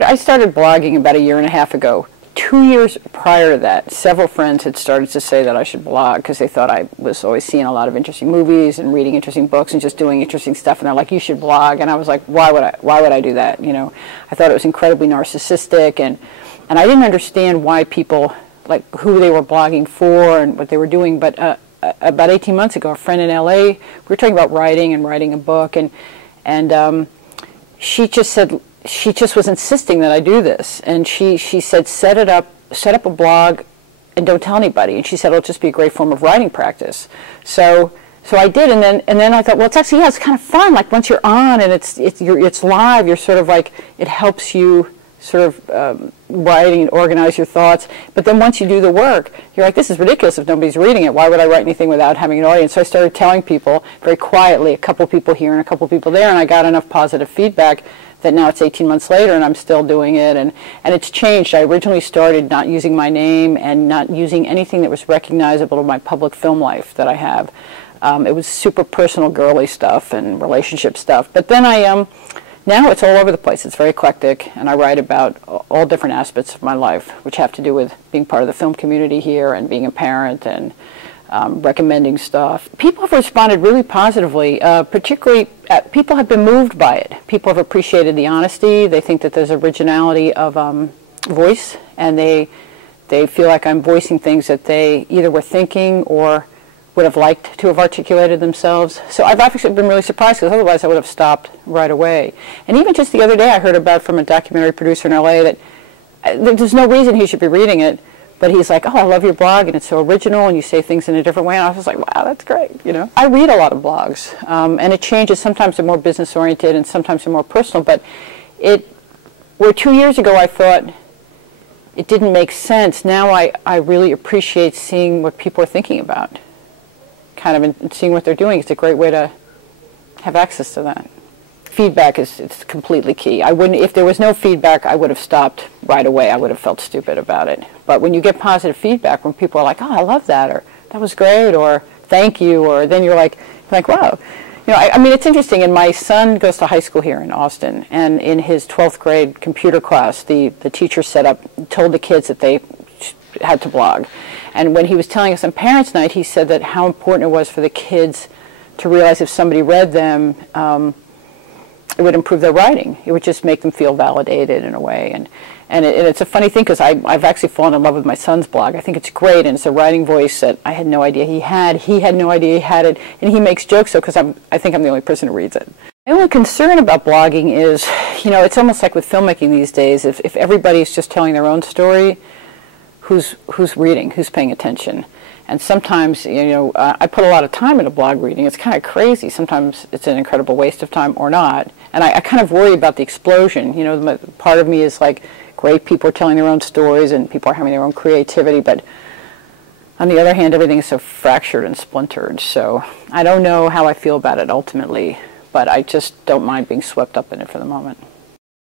I started blogging about 1.5 years ago. 2 years prior to that, several friends had started to say that I should blog because they thought I was always seeing a lot of interesting movies and reading interesting books and just doing interesting stuff. And they're like, "You should blog." And I was like, "Why would I do that?" You know, I thought it was incredibly narcissistic, and I didn't understand why people, like, who they were blogging for and what they were doing. But about 18 months ago, a friend in LA, we were talking about writing and writing a book, and she just said, she just was insisting that I do this, and she said, set up a blog and don't tell anybody. And she said it'll just be a great form of writing practice. So I did, and then I thought, well, it's actually, yeah, it's kind of fun. Like, once you're on and it's live, you're sort of like, it helps you sort of writing and organize your thoughts. But then once you do the work, you're like, this is ridiculous if nobody's reading it. Why would I write anything without having an audience? So I started telling people very quietly, a couple people here and a couple people there, and I got enough positive feedback that now it's 18 months later and I'm still doing it, and it's changed. I originally started not using my name and not using anything that was recognizable to my public film life that I have. It was super personal, girly stuff and relationship stuff. But then now it's all over the place. It's very eclectic, and I write about all different aspects of my life, which have to do with being part of the film community here and being a parent and recommending stuff. People have responded really positively, particularly people have been moved by it. People have appreciated the honesty. They think that there's originality of voice, and they feel like I'm voicing things that they either were thinking or would have liked to have articulated themselves. So I've actually been really surprised, because otherwise I would have stopped right away. And even just the other day I heard about from a documentary producer in LA that there's no reason he should be reading it, but he's like, "Oh, I love your blog, and it's so original, and you say things in a different way." And I was like, "Wow, that's great." You know, I read a lot of blogs, and it changes. Sometimes they're more business oriented, and sometimes they're more personal. But where 2 years ago I thought it didn't make sense, now I really appreciate seeing what people are thinking about, kind of, and seeing what they're doing. It's a great way to have access to that. Feedback is completely key. I wouldn't, if there was no feedback, I would have stopped right away. I would have felt stupid about it. But when you get positive feedback, when people are like, "Oh, I love that," or "That was great," or "Thank you," or then you're like, "Wow." You know, I mean, it's interesting. And my son goes to high school here in Austin, and in his 12th grade computer class, the teacher told the kids that they had to blog. And when he was telling us on Parents' Night, he said that how important it was for the kids to realize if somebody read them, it would improve their writing. It would just make them feel validated in a way. And it's a funny thing, because I've actually fallen in love with my son's blog. I think it's great, and it's a writing voice that I had no idea he had. He had no idea he had it, and he makes jokes, so because I think I'm the only person who reads it. My only concern about blogging is, you know, it's almost like with filmmaking these days. If everybody's just telling their own story, who's reading, who's paying attention? And sometimes, you know, I put a lot of time into blog reading. It's kind of crazy. Sometimes it's an incredible waste of time or not. And I kind of worry about the explosion. You know, part of me is like, great, people are telling their own stories and people are having their own creativity. But on the other hand, everything is so fractured and splintered. So I don't know how I feel about it ultimately, but I just don't mind being swept up in it for the moment.